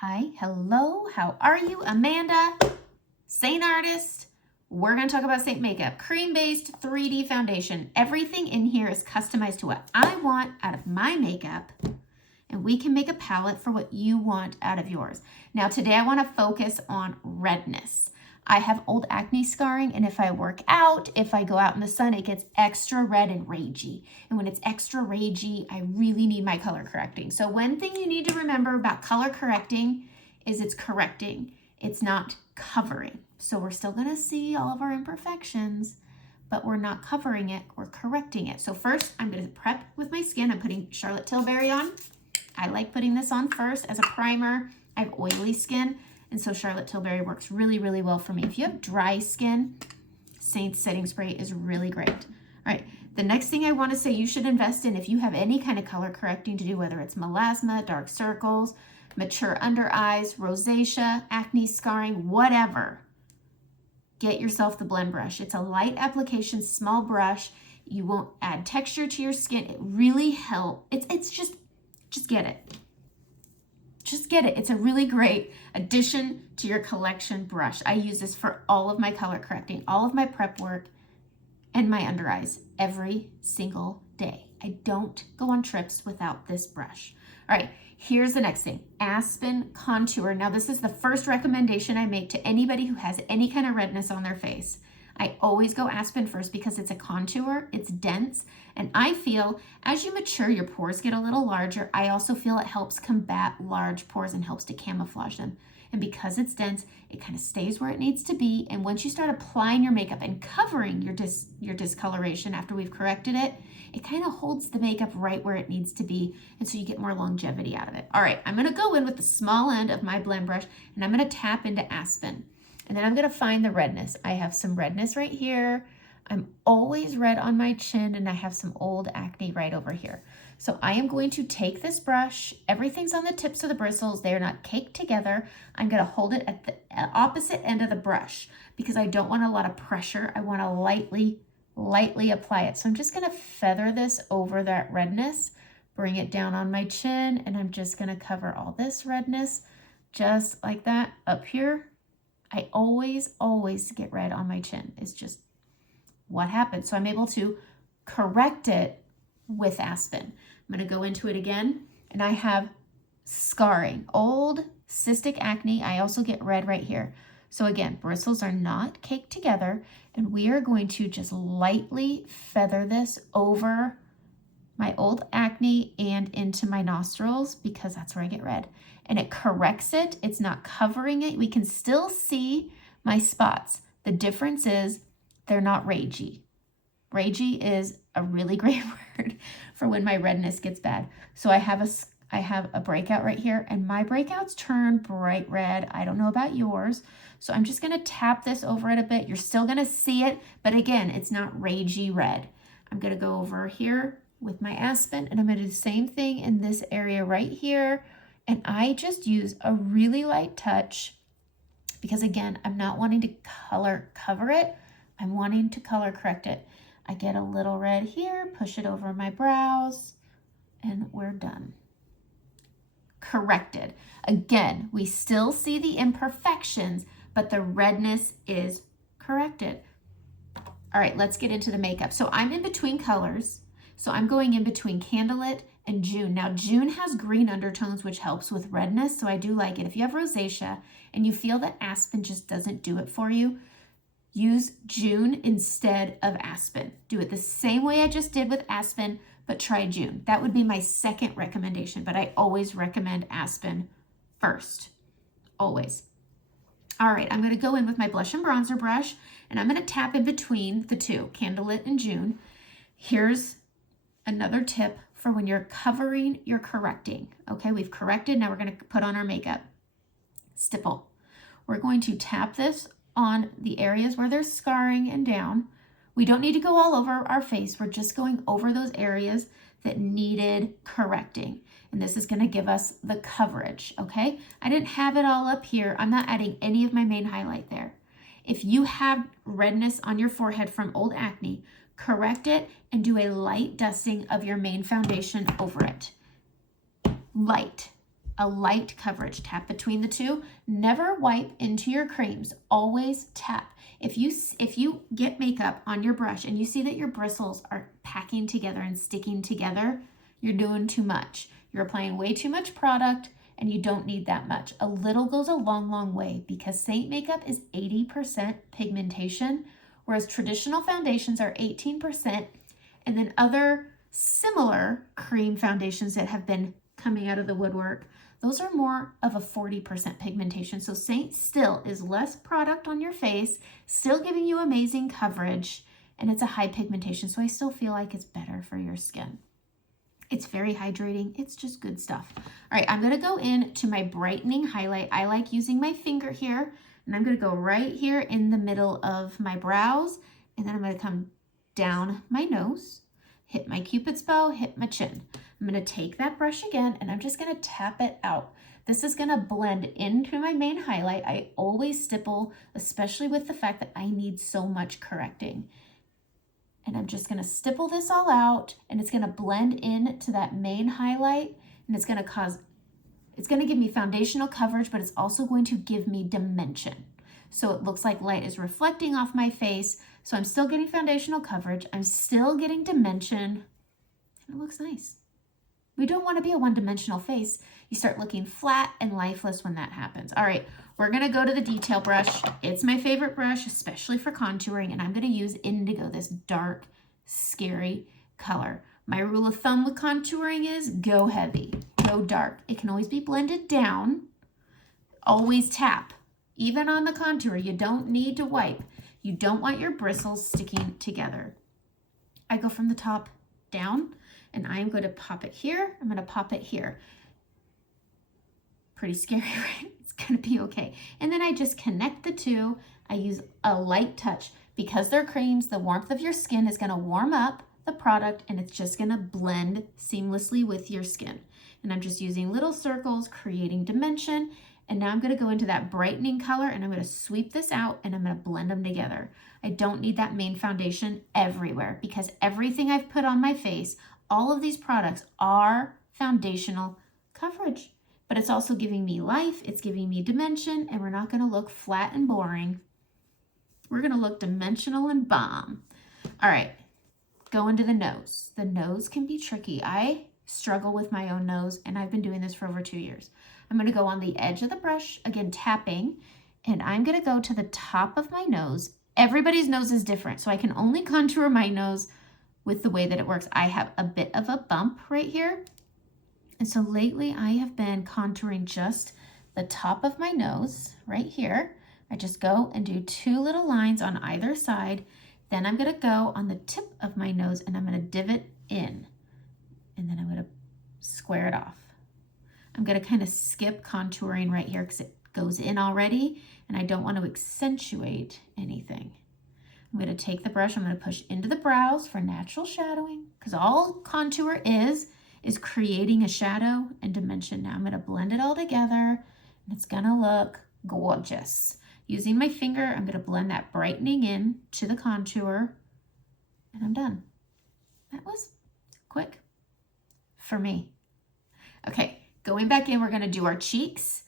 Hi, hello, how are you? Amanda, Seint Artist. We're going to talk about Seint Makeup, cream-based 3D foundation. Everything in here is customized to what I want out of my makeup, and we can make a palette for what you want out of yours. Now, today I want to focus on redness. I have old acne scarring, and if I work out, if I go out in the sun, it gets extra red and ragey. And when it's extra ragey, I really need my color correcting. So one thing you need to remember about color correcting is it's correcting. It's not covering. So we're still gonna see all of our imperfections, but we're not covering it, we're correcting it. So first, I'm gonna prep with my skin. I'm putting Charlotte Tilbury on. I like putting this on first as a primer. I have oily skin, and so Charlotte Tilbury works really, really well for me. If you have dry skin, Seint's setting spray is really great. All right, the next thing I want to say you should invest in, if you have any kind of color correcting to do, whether it's melasma, dark circles, mature under eyes, rosacea, acne scarring, whatever, get yourself the blend brush. It's a light application, small brush. You won't add texture to your skin. It really helps. It's just get it. Just get it. It's a really great addition to your collection brush. I use this for all of my color correcting, all of my prep work, and my under eyes every single day. I don't go on trips without this brush. All right, here's the next thing, Aspen Contour. Now, this is the first recommendation I make to anybody who has any kind of redness on their face. I always go Aspen first because it's a contour, it's dense, and I feel as you mature, your pores get a little larger. I also feel it helps combat large pores and helps to camouflage them. And because it's dense, it kind of stays where it needs to be. And once you start applying your makeup and covering your discoloration after we've corrected it, it kind of holds the makeup right where it needs to be. And so you get more longevity out of it. All right, I'm gonna go in with the small end of my blend brush, and I'm gonna tap into Aspen. And then I'm gonna find the redness. I have some redness right here. I'm always red on my chin, and I have some old acne right over here. So I am going to take this brush. Everything's on the tips of the bristles. They're not caked together. I'm gonna hold it at the opposite end of the brush because I don't want a lot of pressure. I wanna lightly apply it. So I'm just gonna feather this over that redness, bring it down on my chin, and I'm just gonna cover all this redness just like that up here. I always get red on my chin. It's just what happens. So I'm able to correct it with Aspen. I'm gonna go into it again, and I have scarring, old cystic acne. I also get red right here. So again, bristles are not caked together, and we are going to just lightly feather this over my old acne and into my nostrils because that's where I get red. And it corrects it. It's not covering it. We can still see my spots. The difference is they're not ragey. Ragey is a really great word for when my redness gets bad. So I have a breakout right here, and my breakouts turn bright red. I don't know about yours. So I'm just gonna tap this over it a bit. You're still gonna see it, but again, it's not ragey red. I'm gonna go over here with my Aspen, and I'm gonna do the same thing in this area right here. And I just use a really light touch because again, I'm not wanting to color cover it. I'm wanting to color correct it. I get a little red here, push it over my brows, and we're done. Corrected. Again, we still see the imperfections, but the redness is corrected. All right, let's get into the makeup. So I'm in between colors. So I'm going in between Candlelit and June. Now June has green undertones, which helps with redness, so I do like it. If you have rosacea and you feel that Aspen just doesn't do it for you, use June instead of Aspen. Do it the same way I just did with Aspen, but try June. That would be my second recommendation, but I always recommend Aspen first, always. All right, I'm gonna go in with my blush and bronzer brush, and I'm gonna tap in between the two, Candlelit and June. Here's another tip for when you're covering, you're correcting. Okay, we've corrected, now we're gonna put on our makeup. Stipple. We're going to tap this on the areas where there's scarring and down. We don't need to go all over our face. We're just going over those areas that needed correcting. And this is gonna give us the coverage, okay? I didn't have it all up here. I'm not adding any of my main highlight there. If you have redness on your forehead from old acne, correct it and do a light dusting of your main foundation over it. Light. a light coverage. Tap between the two. Never wipe into your creams. Always tap. If you get makeup on your brush and you see that your bristles are packing together and sticking together, you're doing too much. You're applying way too much product and you don't need that much. A little goes a long, long way because Seint Makeup is 80% pigmentation, whereas traditional foundations are 18%, and then other similar cream foundations that have been coming out of the woodwork, those are more of a 40% pigmentation. So Seint still is less product on your face, still giving you amazing coverage, and it's a high pigmentation. So I still feel like it's better for your skin. It's very hydrating. It's just good stuff. All right, I'm gonna go into my brightening highlight. I like using my finger here, and I'm gonna go right here in the middle of my brows, and then I'm gonna come down my nose, hit my Cupid's bow, hit my chin. I'm gonna take that brush again and I'm just gonna tap it out. This is gonna blend into my main highlight. I always stipple, especially with the fact that I need so much correcting. And I'm just gonna stipple this all out and it's gonna blend in to that main highlight, and it's gonna give me foundational coverage, but it's also going to give me dimension. So it looks like light is reflecting off my face. So I'm still getting foundational coverage. I'm still getting dimension. And it looks nice. We don't want to be a one-dimensional face. You start looking flat and lifeless when that happens. All right, we're going to go to the detail brush. It's my favorite brush, especially for contouring. And I'm going to use Indigo, this dark, scary color. My rule of thumb with contouring is go heavy, go dark. It can always be blended down. Always tap. Even on the contour, you don't need to wipe. You don't want your bristles sticking together. I go from the top down, and I'm going to pop it here. I'm going to pop it here. Pretty scary, right? It's going to be okay. And then I just connect the two. I use a light touch. Because they're creams, the warmth of your skin is going to warm up the product, and it's just going to blend seamlessly with your skin. And I'm just using little circles, creating dimension. And now I'm going to go into that brightening color, and I'm going to sweep this out and I'm going to blend them together. I don't need that main foundation everywhere because everything I've put on my face, all of these products are foundational coverage, but it's also giving me life. It's giving me dimension, and we're not going to look flat and boring. We're going to look dimensional and bomb. All right, go into the nose. The nose can be tricky. I struggle with my own nose, and I've been doing this for over 2 years. I'm going to go on the edge of the brush, again tapping, and I'm going to go to the top of my nose. Everybody's nose is different, so I can only contour my nose with the way that it works. I have a bit of a bump right here, and so lately I have been contouring just the top of my nose right here. I just go and do 2 little lines on either side. Then I'm going to go on the tip of my nose and I'm going to divot in, and then I'm going to square it off. I'm going to kind of skip contouring right here because it goes in already and I don't want to accentuate anything. I'm going to take the brush, I'm going to push into the brows for natural shadowing because all contour is creating a shadow and dimension. Now I'm going to blend it all together and it's going to look gorgeous. Using my finger, I'm going to blend that brightening in to the contour and I'm done. That was quick for me. Okay. Going back in, we're going to do our cheeks.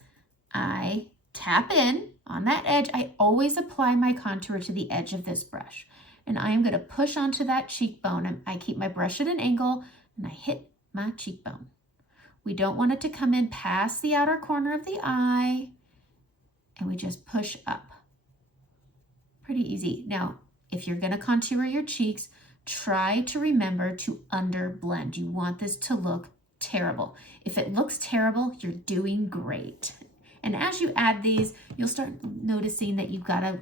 I tap in on that edge. I always apply my contour to the edge of this brush. And I am going to push onto that cheekbone. And I keep my brush at an angle and I hit my cheekbone. We don't want it to come in past the outer corner of the eye. And we just push up. Pretty easy. Now, if you're going to contour your cheeks, try to remember to under blend. You want this to look terrible. If it looks terrible, you're doing great. And as you add these, you'll start noticing that you've got to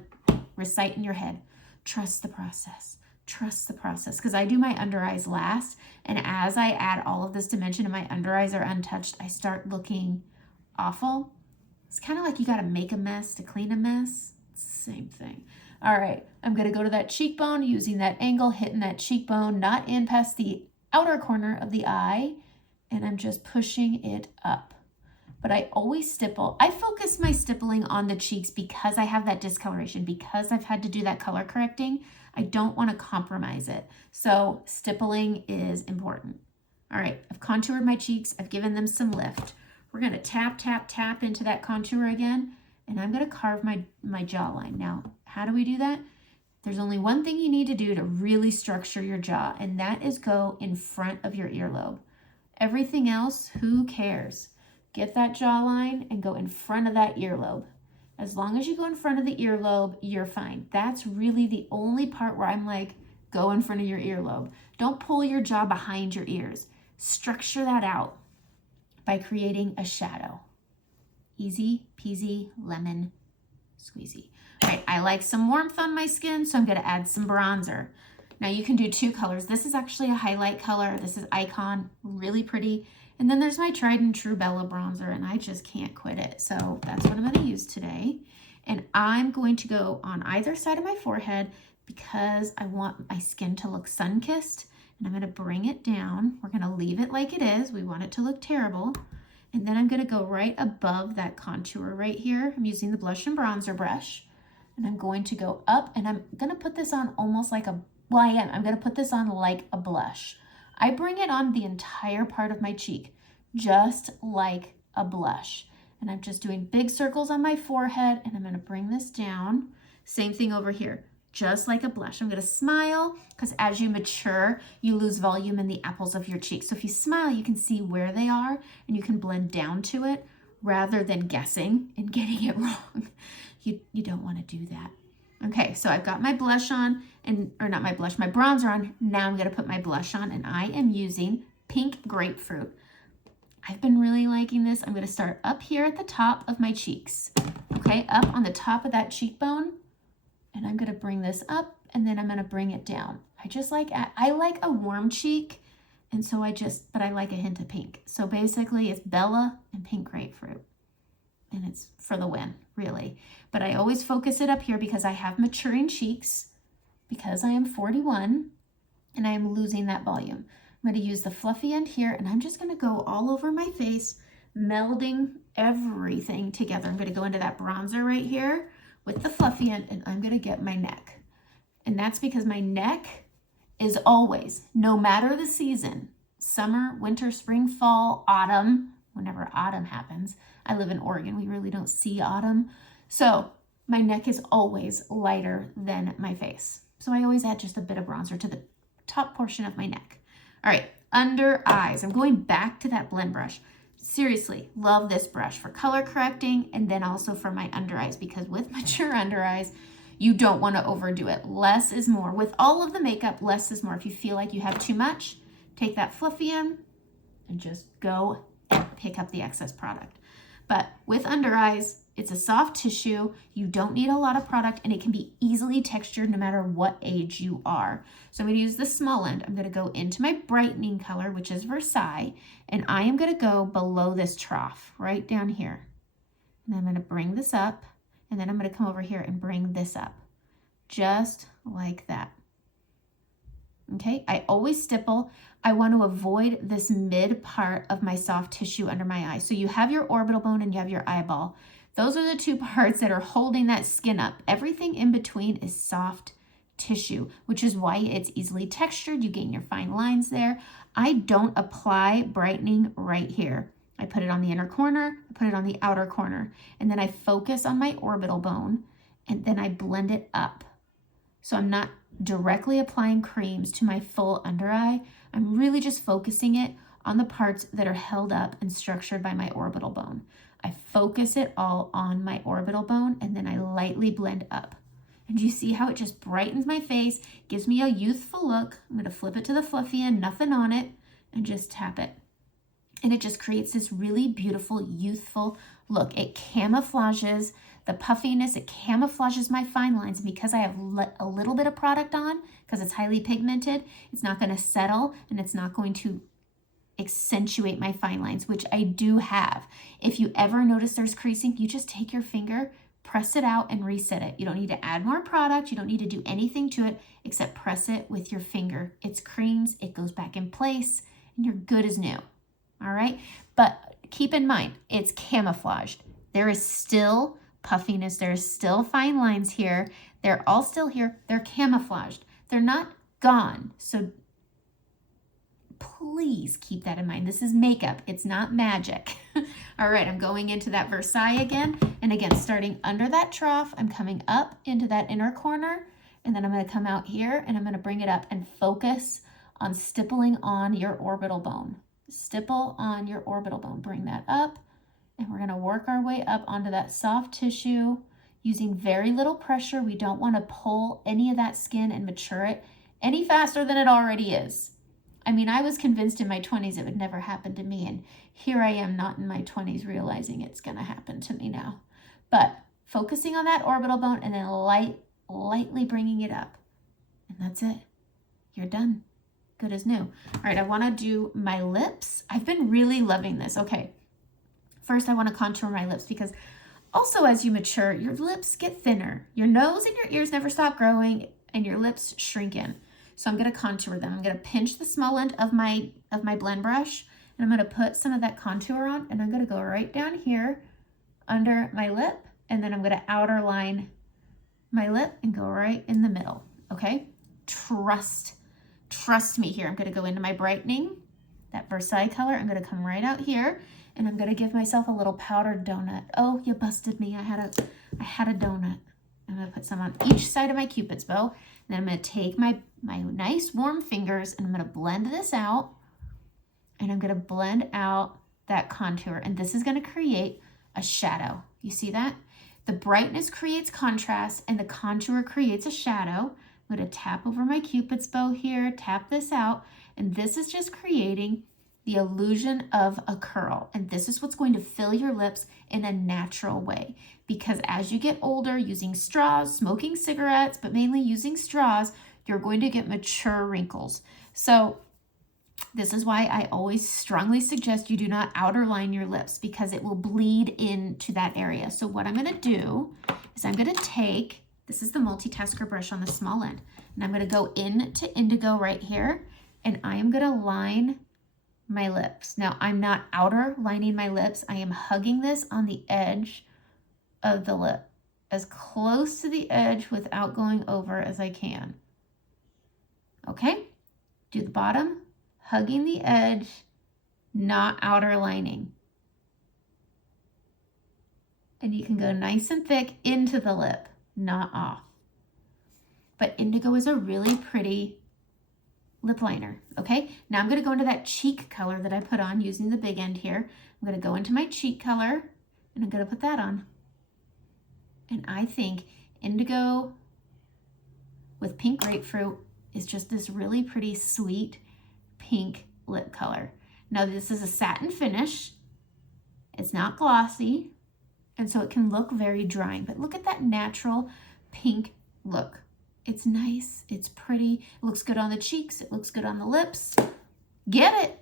recite in your head, trust the process, trust the process. Because I do my under eyes last. And as I add all of this dimension and my under eyes are untouched, I start looking awful. It's kind of like you got to make a mess to clean a mess. Same thing. All right, I'm going to go to that cheekbone using that angle, hitting that cheekbone, not in past the outer corner of the eye. And I'm just pushing it up. But I always stipple. I focus my stippling on the cheeks because I have that discoloration, because I've had to do that color correcting. I don't want to compromise it. So stippling is important. All right, I've contoured my cheeks. I've given them some lift. We're gonna tap, tap, tap into that contour again, and I'm gonna carve my jawline. Now, how do we do that? There's only one thing you need to do to really structure your jaw, and that is go in front of your earlobe. Everything else, who cares? Get that jawline and go in front of that earlobe. As long as you go in front of the earlobe, you're fine. That's really the only part where I'm like, go in front of your earlobe. Don't pull your jaw behind your ears. Structure that out by creating a shadow. Easy peasy lemon squeezy. All right, I like some warmth on my skin, so I'm gonna add some bronzer. Now you can do two colors. This is actually a highlight color. This is Icon, really pretty. And then there's my tried and true Bella bronzer, and I just can't quit it. So that's what I'm gonna use today. And I'm going to go on either side of my forehead because I want my skin to look sun-kissed. And I'm gonna bring it down. We're gonna leave it like it is. We want it to look terrible. And then I'm gonna go right above that contour right here. I'm using the blush and bronzer brush. And I'm going to go up, and I'm gonna put this on almost like a, well, I'm gonna put this on like a blush. I bring it on the entire part of my cheek, just like a blush. And I'm just doing big circles on my forehead, and I'm gonna bring this down. Same thing over here, just like a blush. I'm gonna smile, because as you mature, you lose volume in the apples of your cheeks. So if you smile, you can see where they are, and you can blend down to it, rather than guessing and getting it wrong. You don't wanna do that. Okay, so I've got my blush on, or not my blush, my bronzer on. Now I'm gonna put my blush on, and I am using Pink Grapefruit. I've been really liking this. I'm gonna start up here at the top of my cheeks. Okay, up on the top of that cheekbone, and I'm gonna bring this up, and then I'm gonna bring it down. I like a warm cheek, and so but I like a hint of pink. So basically it's Bella and Pink Grapefruit, and it's for the win, really. But I always focus it up here because I have maturing cheeks, because I am 41, and I am losing that volume. I'm gonna use the fluffy end here, and I'm just gonna go all over my face, melding everything together. I'm gonna go into that bronzer right here with the fluffy end, and I'm gonna get my neck. And that's because my neck is always, no matter the season, summer, winter, spring, fall, autumn, whenever autumn happens. I live in Oregon, we really don't see autumn. So my neck is always lighter than my face. So I always add just a bit of bronzer to the top portion of my neck. All right, under eyes. I'm going back to that blend brush. Seriously, love this brush for color correcting, and then also for my under eyes, because with mature under eyes, you don't want to overdo it. Less is more. With all of the makeup, less is more. If you feel like you have too much, take that fluffy end and just go and pick up the excess product. But with under eyes, it's a soft tissue. You don't need a lot of product, and it can be easily textured no matter what age you are. So I'm going to use the small end. I'm going to go into my brightening color, which is Versailles, and I am going to go below this trough right down here. And I'm going to bring this up, and then I'm going to come over here and bring this up, just like that. Okay, I always stipple. I want to avoid this mid part of my soft tissue under my eye. So you have your orbital bone and you have your eyeball. Those are the two parts that are holding that skin up. Everything in between is soft tissue, which is why it's easily textured. You gain your fine lines there. I don't apply brightening right here. I put it on the inner corner, I put it on the outer corner, and then I focus on my orbital bone, and then I blend it up. So I'm not directly applying creams to my full under eye. I'm really just focusing it on the parts that are held up and structured by my orbital bone. I focus it all on my orbital bone, and then I lightly blend up. And you see how it just brightens my face, gives me a youthful look. I'm gonna flip it to the fluffy end, nothing on it, and just tap it. And it just creates this really beautiful, youthful look. It camouflages the puffiness, it camouflages my fine lines. And because I have a little bit of product on, because it's highly pigmented, it's not gonna settle, and it's not going to accentuate my fine lines, which I do have. If you ever notice there's creasing, you just take your finger, press it out, and reset it. You don't need to add more product. You don't need to do anything to it except press it with your finger. It's creams, it goes back in place, and you're good as new. All right, but keep in mind, it's camouflaged. There is still puffiness, there's still fine lines here. They're all still here, they're camouflaged. They're not gone. So Please keep that in mind. This is makeup. It's not magic. All right, I'm going into that Versailles again. And again, starting under that trough, I'm coming up into that inner corner. And then I'm going to come out here and I'm going to bring it up and focus on stippling on your orbital bone. Stipple on your orbital bone. Bring that up. And we're going to work our way up onto that soft tissue using very little pressure. We don't want to pull any of that skin and mature it any faster than it already is. I mean, I was convinced in my 20s it would never happen to me, and here I am not in my 20s realizing it's going to happen to me now. But focusing on that orbital bone and then lightly bringing it up. And that's it. You're done. Good as new. All right, I want to do my lips. I've been really loving this. Okay, first I want to contour my lips because also as you mature, your lips get thinner. Your nose and your ears never stop growing and your lips shrink in. So I'm going to contour them. I'm going to pinch the small end of my blend brush and I'm going to put some of that contour on and I'm going to go right down here under my lip and then I'm going to outer line my lip and go right in the middle. Okay? Trust me here. I'm going to go into my brightening, that Versailles color. I'm going to come right out here and I'm going to give myself a little powdered donut. Oh, you busted me. I had a donut. I'm going to put some on each side of my Cupid's bow. And then I'm going to take my nice warm fingers and I'm going to blend this out. And I'm going to blend out that contour. And this is going to create a shadow. You see that? The brightness creates contrast and the contour creates a shadow. I'm going to tap over my Cupid's bow here, tap this out. And this is just creating the illusion of a curl. And this is what's going to fill your lips in a natural way. Because as you get older, using straws, smoking cigarettes, but mainly using straws, you're going to get mature wrinkles. So this is why I always strongly suggest you do not outer line your lips because it will bleed into that area. So what I'm going to do is I'm going to take, this is the multitasker brush on the small end, and I'm going to go into indigo right here, and I am going to line my lips. Now, I'm not outer lining my lips. I am hugging this on the edge of the lip, as close to the edge without going over as I can. Okay? Do the bottom, hugging the edge, not outer lining. And you can go nice and thick into the lip, not off. But indigo is a really pretty lip liner, okay? Now I'm going to go into that cheek color that I put on using the big end here. I'm going to go into my cheek color and I'm going to put that on. And I think indigo with pink grapefruit is just this really pretty sweet pink lip color. Now this is a satin finish. It's not glossy, and so it can look very drying, but look at that natural pink look. It's nice, it's pretty, it looks good on the cheeks, it looks good on the lips. Get it!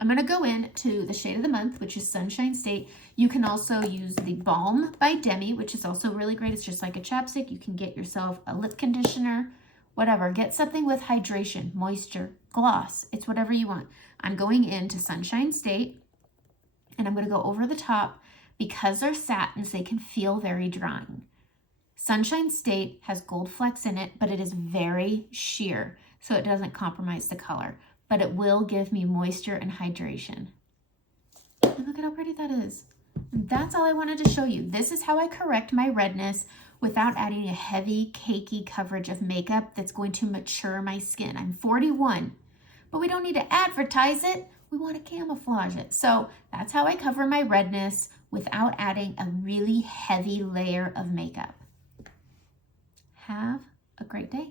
I'm going to go into the shade of the month, which is Sunshine State. You can also use the Balm by Demi, which is also really great. It's just like a chapstick. You can get yourself a lip conditioner, whatever. Get something with hydration, moisture, gloss. It's whatever you want. I'm going into Sunshine State, and I'm going to go over the top. Because they're satins, they can feel very drying. Sunshine State has gold flecks in it, but it is very sheer, so it doesn't compromise the color. But it will give me moisture and hydration. And look at how pretty that is. And that's all I wanted to show you. This is how I correct my redness without adding a heavy, cakey coverage of makeup that's going to mature my skin. I'm 41, but we don't need to advertise it. We want to camouflage it. So that's how I cover my redness without adding a really heavy layer of makeup. Have a great day.